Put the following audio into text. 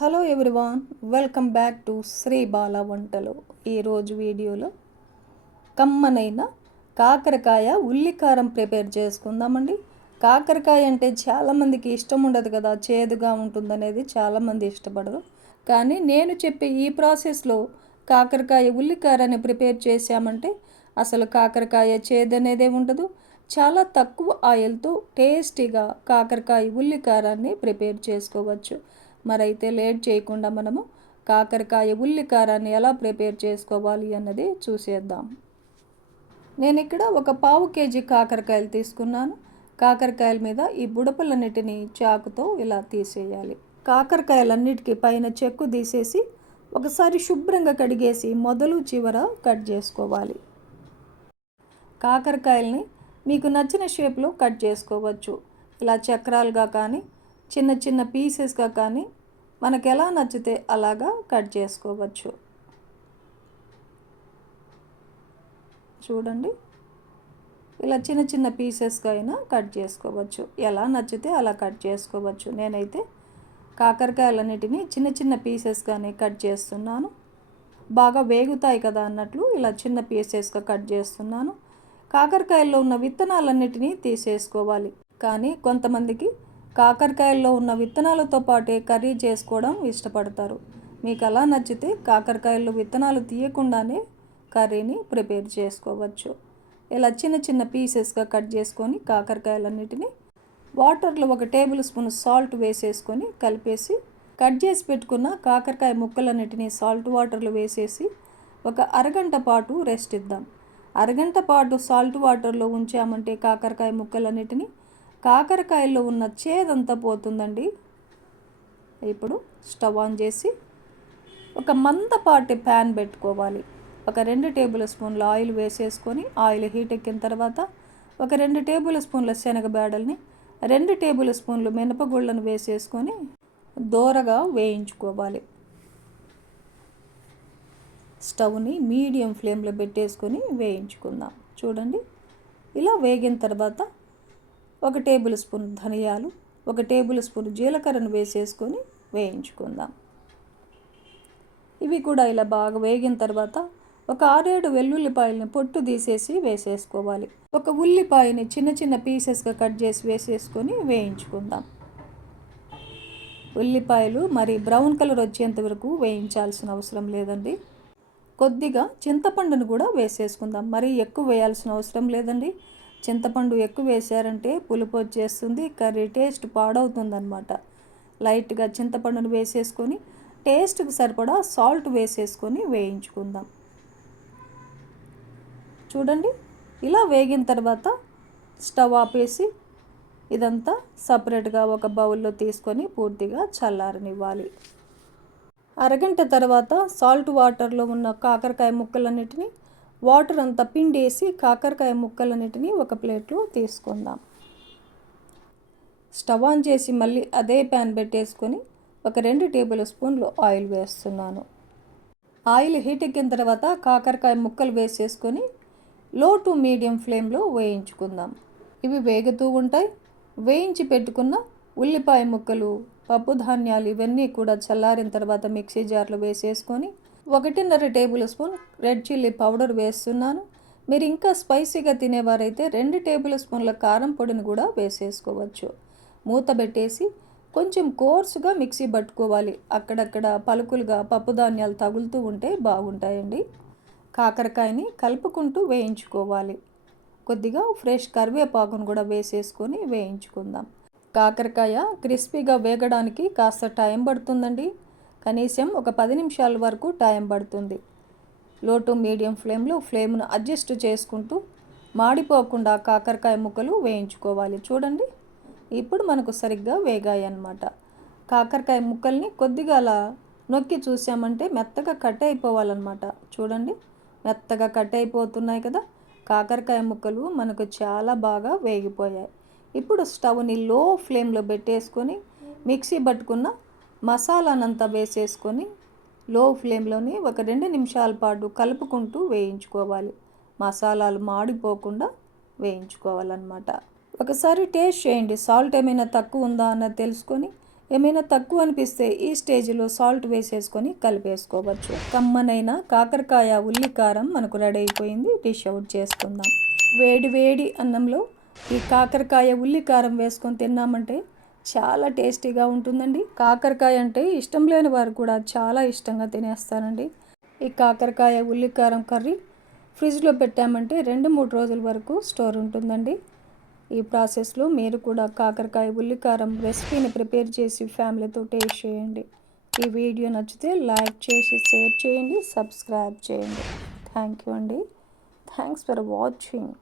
Hello everyone, welcome back to Sri Bala Vantalu. ఈరోజు వీడియోలో కమ్మనైన కాకరకాయ ఉల్లికారం ప్రిపేర్ చేసుకుందామండి. కాకరకాయ అంటే చాలామందికి ఇష్టం ఉండదు కదా, చేదుగా ఉంటుందనేది చాలామంది ఇష్టపడరు. కానీ నేను చెప్పే ఈ ప్రాసెస్లో కాకరకాయ ఉల్లికారాన్ని ప్రిపేర్ చేసామంటే అసలు కాకరకాయ చేదు అనేదే ఉండదు. చాలా తక్కువ ఆయిల్తో టేస్టీగా కాకరకాయ ఉల్లికారాన్ని ప్రిపేర్ చేసుకోవచ్చు. మరైతే లేట్ చేయకుండా మనము కాకరకాయ ఉల్లికారాన్ని ఎలా ప్రిపేర్ చేసుకోవాలి అన్నది చూసేద్దాం. నేను ఇక్కడ ఒక పావు కేజీ కాకరకాయలు తీసుకున్నాను. కాకరకాయల మీద ఈ బుడపలన్నిటిని చాకుతో ఇలా తీసేయాలి. కాకరకాయలన్నిటికీ పైన చెక్కు తీసేసి ఒకసారి శుభ్రంగా కడిగేసి మొదలు చివర కట్ చేసుకోవాలి. కాకరకాయల్ని మీకు నచ్చిన షేప్లో కట్ చేసుకోవచ్చు. ఇలా చక్రాలుగా కానీ చిన్న చిన్న పీసెస్గా కానీ మనకు ఎలా నచ్చితే అలాగా కట్ చేసుకోవచ్చు. చూడండి, ఇలా చిన్న చిన్న పీసెస్గా అయినా కట్ చేసుకోవచ్చు. ఎలా నచ్చితే అలా కట్ చేసుకోవచ్చు. నేనైతే కాకరకాయలన్నిటినీ చిన్న చిన్న పీసెస్గానే కట్ చేస్తున్నాను. బాగా వేగుతాయి కదా అన్నట్లు ఇలా చిన్న పీసెస్గా కట్ చేస్తున్నాను. కాకరకాయల్లో ఉన్న విత్తనాలన్నిటినీ తీసేసుకోవాలి. కానీ కొంతమందికి కాకరకాయల్లో ఉన్న విత్తనాలతో పాటే కర్రీ చేసుకోవడం ఇష్టపడతారు. మీకు అలా నచ్చితే కాకరకాయల్లో విత్తనాలు తీయకుండానే కర్రీని ప్రిపేర్ చేసుకోవచ్చు. ఇలా చిన్న చిన్న పీసెస్గా కట్ చేసుకొని కాకరకాయలన్నిటినీ వాటర్లో 1 టేబుల్ స్పూన్ సాల్ట్ వేసేసుకొని కలిపేసి కట్ చేసి పెట్టుకున్న కాకరకాయ ముక్కలన్నిటినీ సాల్ట్ వాటర్లో వేసేసి ఒక అరగంట పాటు రెస్ట్ ఇద్దాం. అరగంట పాటు సాల్ట్ వాటర్లో ఉంచామంటే కాకరకాయ ముక్కలన్నిటినీ కాకరకాయల్లో ఉన్న చేదంతా పోతుందండి. ఇప్పుడు స్టవ్ ఆన్ చేసి ఒక మందపాటి ప్యాన్ పెట్టుకోవాలి. ఒక 2 టేబుల్ స్పూన్ల ఆయిల్ వేసేసుకొని ఆయిల్ హీట్ ఎక్కిన తర్వాత ఒక 2 టేబుల్ స్పూన్ల శనగబేడల్ని 2 టేబుల్ స్పూన్లు మినపగుళ్ళను వేసేసుకొని దోరగా వేయించుకోవాలి. స్టవ్ని మీడియం ఫ్లేమ్లో పెట్టేసుకొని వేయించుకుందాం. చూడండి, ఇలా వేగిన తర్వాత 1 టేబుల్ స్పూన్ ధనియాలు 1 టేబుల్ స్పూన్ జీలకర్రను వేసేసుకొని వేయించుకుందాం. ఇవి కూడా ఇలా బాగా వేగిన తర్వాత ఒక 6-7 వెల్లుల్లిపాయలని పొట్టు తీసేసి వేసేసుకోవాలి. ఒక ఉల్లిపాయని చిన్న చిన్న పీసెస్గా కట్ చేసి వేసేసుకొని వేయించుకుందాం. ఉల్లిపాయలు మరి బ్రౌన్ కలర్ వచ్చేంత వరకు వేయించాల్సిన అవసరం లేదండి. కొద్దిగా చింతపండును కూడా వేసేసుకుందాం. మరీ ఎక్కువ వేయాల్సిన అవసరం లేదండి. చింతపండు ఎక్కువ వేసారంటే పులుపు వచ్చేస్తుంది, కర్రీ టేస్ట్ పాడవుతుందన్నమాట. లైట్గా చింతపండును వేసేసుకొని టేస్ట్కి సరిపడా సాల్ట్ వేసేసుకొని వేయించుకుందాం. చూడండి, ఇలా వేగిన తర్వాత స్టవ్ ఆపేసి ఇదంతా సపరేట్గా ఒక బౌల్లో తీసుకొని పూర్తిగా చల్లారనివ్వాలి. అరగంట తర్వాత సాల్ట్ వాటర్లో ఉన్న కాకరకాయ ముక్కలన్నిటినీ వాటర్ అంతా పిండేసి కాకరకాయ ముక్కలన్నిటినీ ఒక ప్లేట్లో తీసుకుందాం. స్టవ్ ఆన్ చేసి మళ్ళీ అదే ప్యాన్ పెట్టేసుకొని ఒక 2 టేబుల్ స్పూన్లు ఆయిల్ వేస్తున్నాను. ఆయిల్ హీట్ ఎక్కిన తర్వాత కాకరకాయ ముక్కలు వేసేసుకొని లో టు మీడియం ఫ్లేమ్లో వేయించుకుందాం. ఇవి వేగుతూ ఉంటాయి. వేయించి పెట్టుకున్న ఉల్లిపాయ ముక్కలు, పప్పు ధాన్యాలు ఇవన్నీ కూడా చల్లారిన తర్వాత మిక్సీ జార్లో వేసేసుకొని 1.5 table spoon red chilli powder వేస్తున్నాను. మీరు ఇంకా స్పైసీగా తినేవారైతే 2 టేబుల్ స్పూన్ల కారం పొడిని కూడా వేసేసుకోవచ్చు. మూత పెట్టేసి కొంచెం కోర్సుగా మిక్సీ పట్టుకోవాలి. అక్కడక్కడ పలుకులుగా పప్పు ధాన్యాలు తగులుతూ ఉంటే బాగుంటాయండి. కాకరకాయని కలుపుకుంటూ వేయించుకోవాలి. కొద్దిగా ఫ్రెష్ కరివేపాకును కూడా వేసేసుకొని వేయించుకుందాం. కాకరకాయ క్రిస్పీగా వేగడానికి కాస్త టైం పడుతుందండి. కనీసం ఒక 10 నిమిషాల వరకు టైం పడుతుంది. లో టు మీడియం ఫ్లేమ్లో ఫ్లేమ్ను అడ్జస్ట్ చేసుకుంటూ మాడిపోకుండా కాకరకాయ ముక్కలు వేయించుకోవాలి. చూడండి, ఇప్పుడు మనకు సరిగ్గా వేగాయి అన్నమాట. కాకరకాయ ముక్కల్ని కొద్దిగా అలా నొక్కి చూసామంటే మెత్తగా కట్ అయిపోవాలన్నమాట. చూడండి, మెత్తగా కట్ అయిపోతున్నాయి కదా. కాకరకాయ ముక్కలు మనకు చాలా బాగా వేగిపోయాయి. ఇప్పుడు స్టవ్ని లో ఫ్లేమ్లో పెట్టేసుకొని మిక్సీ పట్టుకున్న మసాలానంతా వేసేసుకొని లో ఫ్లేమ్లోని ఒక 2 నిమిషాల పాటు కలుపుకుంటూ వేయించుకోవాలి. మసాలాలు మాడిపోకుండా వేయించుకోవాలన్నమాట. ఒకసారి టేస్ట్ చేయండి, సాల్ట్ ఏమైనా తక్కువ ఉందా అన్నది తెలుసుకొని ఏమైనా తక్కువ అనిపిస్తే ఈ స్టేజ్లో సాల్ట్ వేసేసుకొని కలిపేసుకోవచ్చు. కమ్మనైన కాకరకాయ ఉల్లికారం మనకు రెడీ అయిపోయింది. డిష్ అవుట్ చేసుకుందాం. వేడి వేడి అన్నంలో ఈ కాకరకాయ ఉల్లికారం వేసుకొని తిన్నామంటే చాలా టేస్టీగా ఉంటుందండి. కాకరకాయ అంటే ఇష్టం లేని వారు కూడా చాలా ఇష్టంగా తినేస్తారండి. ఈ కాకరకాయ ఉల్లికారం కర్రీ ఫ్రిడ్జ్లో పెట్టామంటే 2-3 రోజుల వరకు స్టోర్ ఉంటుందండి. ఈ ప్రాసెస్లో మీరు కూడా కాకరకాయ ఉల్లికారం రెసిపీని ప్రిపేర్ చేసి ఫ్యామిలీతో టేస్ట్ చేయండి. ఈ వీడియో నచ్చితే లైక్ చేసి షేర్ చేయండి, సబ్స్క్రైబ్ చేయండి. థ్యాంక్ యూ అండి. Thanks for watching.